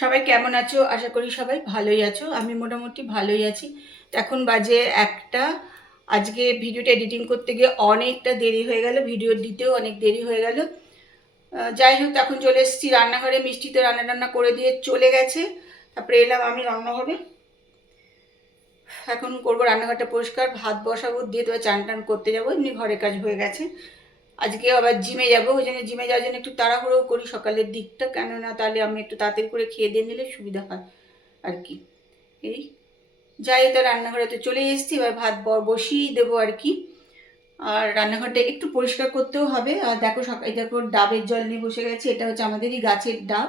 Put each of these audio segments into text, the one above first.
সবাই কেমন আছো? আশা করি সবাই ভালোই আছো। আমি মোটামুটি ভালোই আছি। তো এখন বাজে একটা। আজকে ভিডিওটা এডিটিং করতে গিয়ে অনেকটা দেরি হয়ে গেল, ভিডিও দিতেও অনেক দেরি হয়ে গেল। যাই হোক, এখন চলে এসেছি রান্নাঘরে। মিষ্টি তো রান্না করে দিয়ে চলে গেছে, তারপরে এলাম আমি রান্নাঘরে। এখন করবো রান্নাঘরটা পরিষ্কার, ভাত বসাবো, দিয়ে তো চান টান করতে যাবো। এমনি ঘরের কাজ হয়ে গেছে। আজকে আবার জিমে যাবো, ওই জন্য জিমে যাওয়ার জন্য একটু তাড়াহুড়ো করি সকালের দিকটা, কেননা তাহলে আমি একটু তাড়াতাড়ি করে খেয়ে দিয়ে নিলে সুবিধা হয় আর কি। এই যাই, তো রান্নাঘরে তো চলে এসেছি, এবার ভাত বসিয়ে দেবো আর কি। আর রান্নাঘরটা একটু পরিষ্কার করতেও হবে। আর দেখো সকালে দেখো ডাবের জল নিয়ে বসে গেছে, এটা হচ্ছে আমাদেরই গাছের ডাব।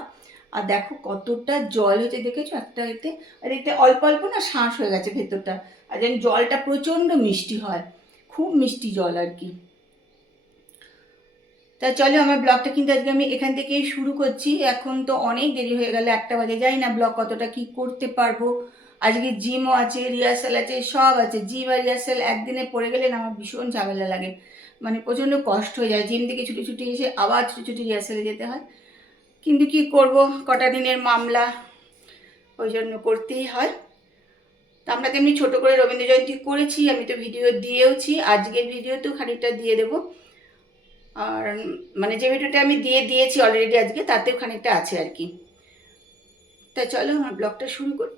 আর দেখো কতটা জল হয়েছে, দেখেছো একটা এতে। আর এতে অল্প অল্প না শাঁস হয়ে গেছে ভেতরটা। আর যেন জলটা প্রচণ্ড মিষ্টি হয়, খুব মিষ্টি জল আর কি। তা চলো, আমার ব্লগটা কিন্তু আজকে আমি এখান থেকেই শুরু করছি। এখন তো অনেক দেরি হয়ে গেল, 1টা বাজে। যাই না ব্লগ কতটা কি করতে পারবো। আজকে জিমও আছে, রিহার্সাল আছে, সব আছে। জিম আর রিহার্সাল একদিনে পড়ে গেলে না আমার ভীষণ ঝামেলা লাগে, মানে প্রচণ্ড কষ্ট হয়ে যায়। জিম থেকে ছুটি ছুটি এসে আবার ছুটি ছুটি রিহার্সালে যেতে হয়। কিন্তু কি করব, কটা দিনের মামলা, ওই জন্য করতেই হয়। তা আমরা তেমনি ছোটো করে রবীন্দ্র জয়ন্তী করেছি, আমি তো ভিডিও দিয়েওছি। আজকের ভিডিওতেও খানিকটা দিয়ে দেবো। আর মানে যে ভিডিওটা আমি দিয়েছি অলরেডি আজকে, তাতেও খানিকটা আছে আর কি। তা চলো আমার ব্লগটা শুরু করি।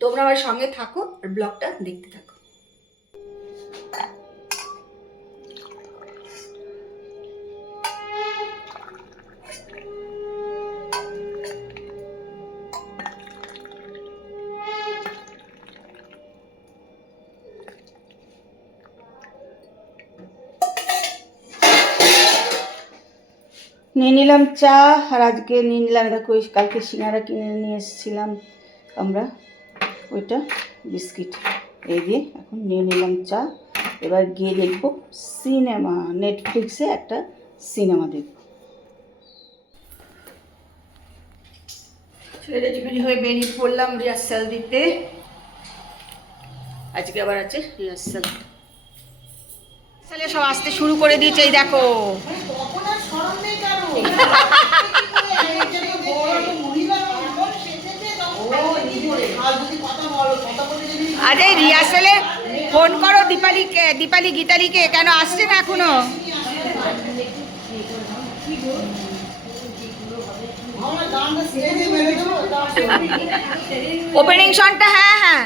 তোমরা আমার সঙ্গে থাকো আর ব্লগটা দেখতে থাকো। নিয়ে নিলাম চা, আর আজকে নিয়ে নিলাম দেখো, কালকে সিঙ্গারা কিনে নিয়ে এসেছিলাম আমরা, ওইটা বিস্কিট। এই দিয়ে এখন নিয়ে নিলাম চা। এবার গিয়ে দেখবো সিনেমা, নেটফ্লিক্সে একটা সিনেমা দেখবো। রেডি হয়ে বেরিয়ে পড়লাম রিহার্সাল দিতে। আজকে আবার আছে রিহার্সাল। তাহলে সব আসতে শুরু করে দিয়েছে, এই দেখো। আরে রিহার্সালে ফোন করো দীপালিকে, দীপালি গীতালিকে, কেন আসছে না এখনো? ওপেনিং সনটা, হ্যাঁ হ্যাঁ,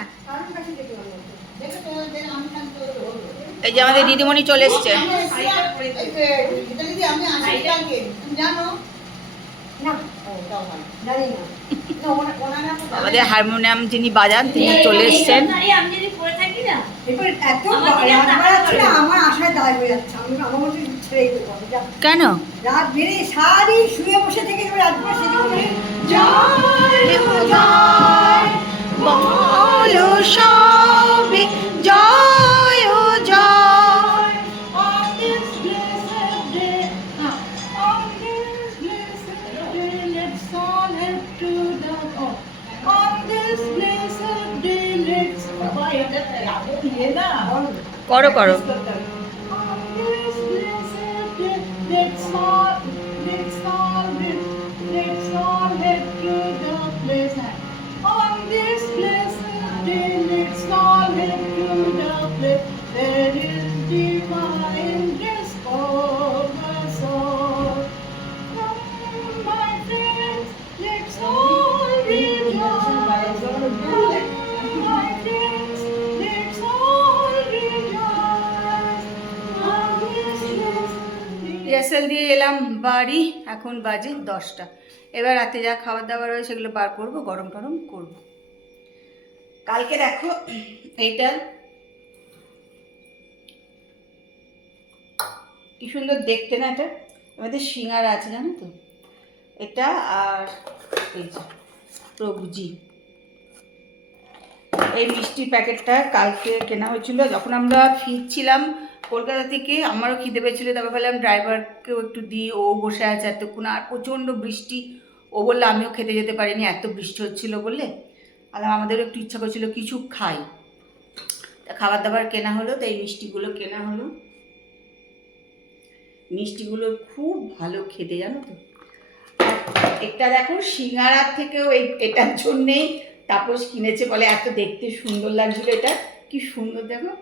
এই যে আমাদের দিদিমণি চলে এসছে। আমাদের হারমোনিয়াম যিনি বাজান তিনি চলে এসছেন। কেন রাত বেড়ে সারি শুয়ে বসে থেকে করো করো। রিহার্সাল দিয়ে এলাম বাড়ি, এখন বাজে 10টা। এবার রাতে যা খাবার দাবার হয় সেগুলো বার করবো, গরম টরম করবো। কালকে দেখো এইটা কি সুন্দর দেখতে না, এটা আমাদের সিঙ্গারা আছে জানো তো, এটা। আর এই যে প্রভুজি, এই মিষ্টির প্যাকেটটা কালকে কেনা হয়েছিল যখন আমরা ফিরছিলাম কলকাতা থেকে। আমারও খিদে পেয়েছিলো, তারপর বললাম ড্রাইভারকেও একটু দিই, ও বসে আছে এতক্ষণ। আর প্রচণ্ড বৃষ্টি, ও বললো আমিও খেতে যেতে পারিনি, এত বৃষ্টি হচ্ছিলো বললে। আর আমাদেরও একটু ইচ্ছা করছিলো কিছু খাই, তা খাবার দাবার কেনা হলো। তো এই মিষ্টিগুলো কেনা হলো। মিষ্টিগুলো খুব ভালো খেতে জানো তো। আর এটা দেখো সিঙ্গারার থেকেও এটার জন্যেই তাপস কিনেছে, বলে এত দেখতে সুন্দর লাগছিল। এটা কি সুন্দর দেখো।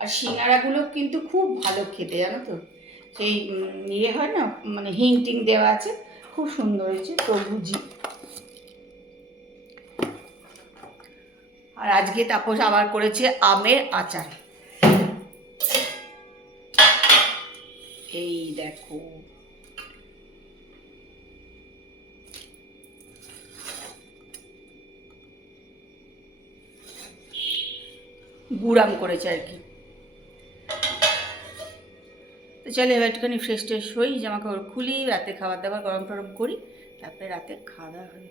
আর সিঙ্গারাগুলো কিন্তু খুব ভালো খেতে, জানো তো, সেই ইয়ে হয় না, মানে হিং টিং দেওয়া আছে, খুব সুন্দর হয়েছে তরমুজি। আর আজকে তাপস আবার করেছে আমের আচার। এই দেখো, গুড়াম করেছে আর কি। তো চলো এবার একটুখানি ফ্রেশ ট্রেশ হই, জামা কাপড় খুলি, রাতে খাবার দাবার গরম টরম করি, তারপরে রাতে খাওয়া দাওয়া হবে।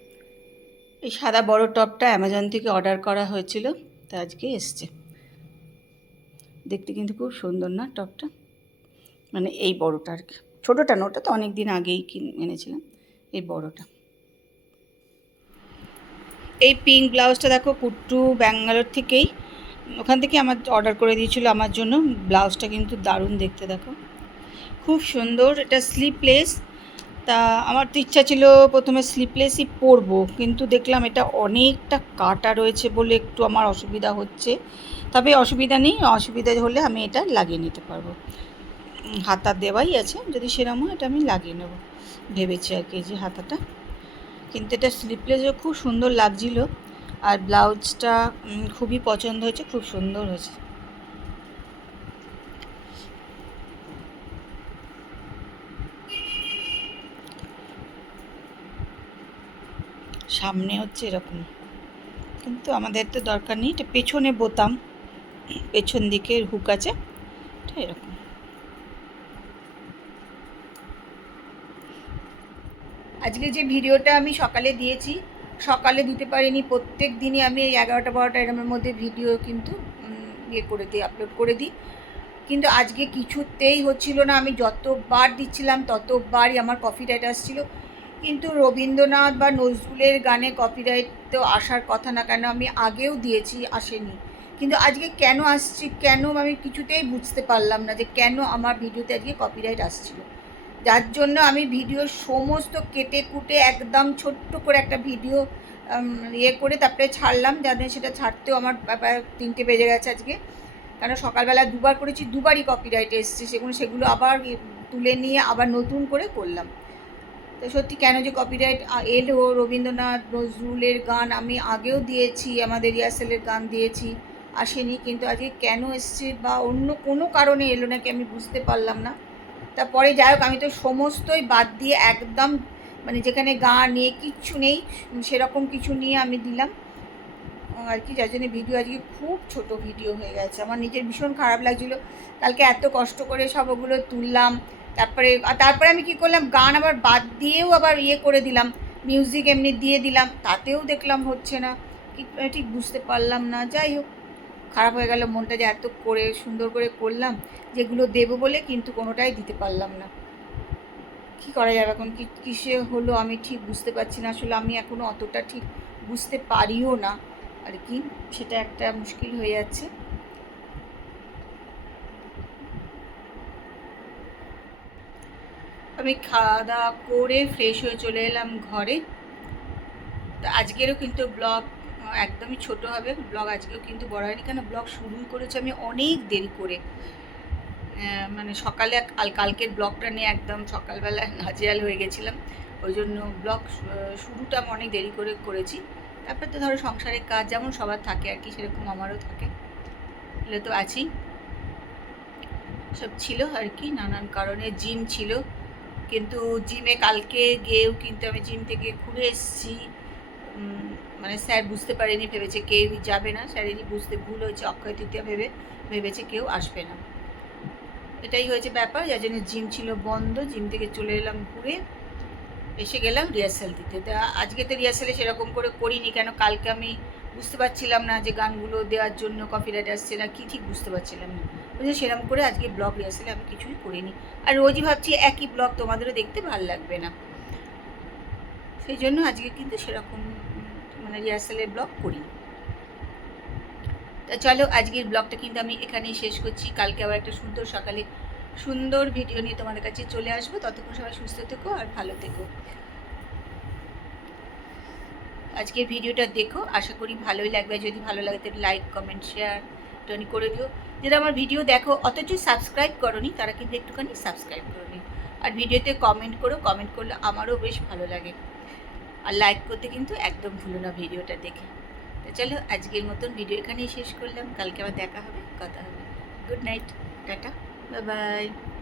এই সাদা বড় টপটা অ্যামাজন থেকে অর্ডার করা হয়েছিল, তা আজকে এসছে। দেখতে কিন্তু খুব সুন্দর না টপটা, মানে এই বড়টা আর কি, ছোটোটা না, ওটা তো অনেক দিন আগেই এনেছিলাম, এই বড়টা। এই পিঙ্ক ব্লাউজটা দেখো কুট্টু ব্যাঙ্গালোর থেকেই, ওখান থেকে আমার অর্ডার করে দিয়েছিল আমার জন্য। ব্লাউজটা কিন্তু দারুণ দেখতে, দেখো খুব সুন্দর। এটা স্লিপলেস, তা আমার তো ইচ্ছা ছিল প্রথমে স্লিপলেসই পরবো, কিন্তু দেখলাম এটা অনেকটা কাটা রয়েছে বলে একটু আমার অসুবিধা হচ্ছে। তবে অসুবিধা নেই, অসুবিধা হলে আমি এটা লাগিয়ে নিতে পারবো, হাতা দেওয়াই আছে, যদি সেরকম হয় এটা আমি লাগিয়ে নেব ভেবেছি আর কি, যে হাতাটা। কিন্তু এটা স্লিপলেসও খুব সুন্দর লাগছিল, আর ব্লাউজটা খুবই পছন্দ হয়েছে, খুব সুন্দর হয়েছে। সামনে হচ্ছে এরকম, কিন্তু আমাদের তো দরকার নেই, এটা পেছনে বোতাম, পেছন দিকে হুক আছে, এটা এরকম। আজকে যে ভিডিওটা আমি সকালে দিয়েছি, সকালে দিতে পারিনি, প্রত্যেক দিনই আমি এই 11টা-12টা এরমের মধ্যে ভিডিও কিন্তু ইয়ে করে দিই, আপলোড করে দিই, কিন্তু আজকে কিছুতেই হচ্ছিল না। আমি যতবার দিচ্ছিলাম ততবারই আমার কপিরাইট আসছিল, কিন্তু রবীন্দ্রনাথ বা নজরুলের গানে কপিরাইট তো আসার কথা না, কেন আমি আগেও দিয়েছি, আসেনি, কিন্তু আজকে কেন আসছি, কেন আমি কিছুতেই বুঝতে পারলাম না যে কেন আমার ভিডিওতে আজকে কপিরাইট আসছিল। যার জন্য আমি ভিডিও সমস্ত কেটে কুটে একদম ছোট্ট করে একটা ভিডিও ইয়ে করে তারপরে ছাড়লাম, যাদের সেটা ছাড়তেও আমার 3টে বেজে গেছে আজকে, কারণ সকালবেলা দুবার করেছি, দুবারই কপিরাইট এসছে, সেগুলো আবার তুলে নিয়ে আবার নতুন করে করলাম। তো সত্যি কেন যে কপিরাইট এলো, রবীন্দ্রনাথ নজরুলের গান আমি আগেও দিয়েছি, আমাদের রিহার্সেলের গান দিয়েছি, আসেনি, কিন্তু আজকে কেন এসছে বা অন্য কোনো কারণে এলো নাকি আমি বুঝতে পারলাম না। তারপরে যাই হোক, আমি তো সমস্তই বাদ দিয়ে একদম, মানে যেখানে গান নিয়ে কিচ্ছু নেই সেরকম কিছু নিয়ে আমি দিলাম আর কি, যার জন্য ভিডিও আজকে খুব ছোট ভিডিও হয়ে গেছে। আমার নিজের ভীষণ খারাপ লাগছিলো, কালকে এত কষ্ট করে সব ওগুলো তুললাম, তারপরে আমি কি করলাম, গান আবার বাদ দিয়েও আবার ইয়ে করে দিলাম, মিউজিক এমনি দিয়ে দিলাম, তাতেও দেখলাম হচ্ছে না, ঠিক বুঝতে পারলাম না। যাই হোক, খারাপ হয়ে গেল মনটা, যে এত করে সুন্দর করে করলাম যেগুলো দেবো বলে, কিন্তু কোনোটাই দিতে পারলাম না। কি করা যাবে এখন, কিসে হলো আমি ঠিক বুঝতে পারছি না, আসলে আমি এখনও অতটা ঠিক বুঝতে পারিও না আর কি, সেটা একটা মুশকিল হয়ে যাচ্ছে। আমি খাওয়া দাওয়া করে ফ্রেশ হয়ে চলে এলাম ঘরে। তো আজকেরও কিন্তু ব্লগ একদমই ছোট হবে, ব্লগ আজকেও কিন্তু বড় হয়নি, কেন ব্লগ শুরুই করেছে আমি অনেক দেরি করে, মানে সকালে কালকের ব্লগটা নিয়ে একদম সকালবেলা নাজেহাল হয়ে গেছিলাম, ওই জন্য ব্লগ শুরুটা আমি অনেক দেরি করে করেছি। তারপর তো ধরো সংসারের কাজ যেমন সবার থাকে আর কি, সেরকম আমারও থাকে, এগুলো তো আছেই, সব ছিল আর কি, নানান কারণে। জিম ছিল, কিন্তু জিমে কালকে গিয়েও কিন্তু আমি জিম থেকে ঘুরে এসেছি, মানে স্যার বুঝতে পারেনি, ভেবেছে কেউই যাবে না, স্যারেরই বুঝতে ভুল হয়েছে, অক্ষয় তৃতীয়া ভেবেছে কেউ আসবে না, এটাই হয়েছে ব্যাপার, যার জন্য জিম ছিল বন্ধ। জিম থেকে চলে এলাম ঘুরে, এসে গেলাম রিহার্সাল দিতে। তা আজকে তো রিহার্সালে সেরকম করে করিনি, কেন কালকে আমি বুঝতে পারছিলাম না যে গানগুলো দেওয়ার জন্য কপিরাইট আসছে না কি, ঠিক বুঝতে পারছিলাম না, ওই জন্য সেরকম করে আজকে ব্লগ রিহার্সালে আমি কিছুই করিনি। আর রোজই ভাবছি একই ব্লগ তোমাদেরও দেখতে ভালো লাগবে না, সেই জন্য আজকে কিন্তু সেরকম মানে রিহার্সালের ব্লগ করিনি। তা চলো আজকের ব্লগটা কিন্তু আমি এখানেই শেষ করছি, কালকে আবার একটা সুন্দর সকালে সুন্দর ভিডিও নিয়ে তোমাদের কাছে চলে আসবো। ততক্ষণ সবাই সুস্থ থেকো আর ভালো থেকো। আজকের ভিডিওটা দেখো, আশা করি ভালোই লাগবে। যদি ভালো লাগে তাহলে লাইক কমেন্ট শেয়ার একটুখানি করে দিও। যারা আমার ভিডিও দেখো অথচ সাবস্ক্রাইব করোনি তারা কিন্তু একটুখানি সাবস্ক্রাইব করে নিও। আর ভিডিওতে কমেন্ট করো, কমেন্ট করলে আমারও বেশ ভালো লাগে। আর লাইক করতে কিন্তু একদম ভুলো না ভিডিওটা দেখে। তো চলো আজকের মতন ভিডিও এখানেই শেষ করলাম। কালকে আবার দেখা হবে, কথা হবে। Good night, tata, bye bye.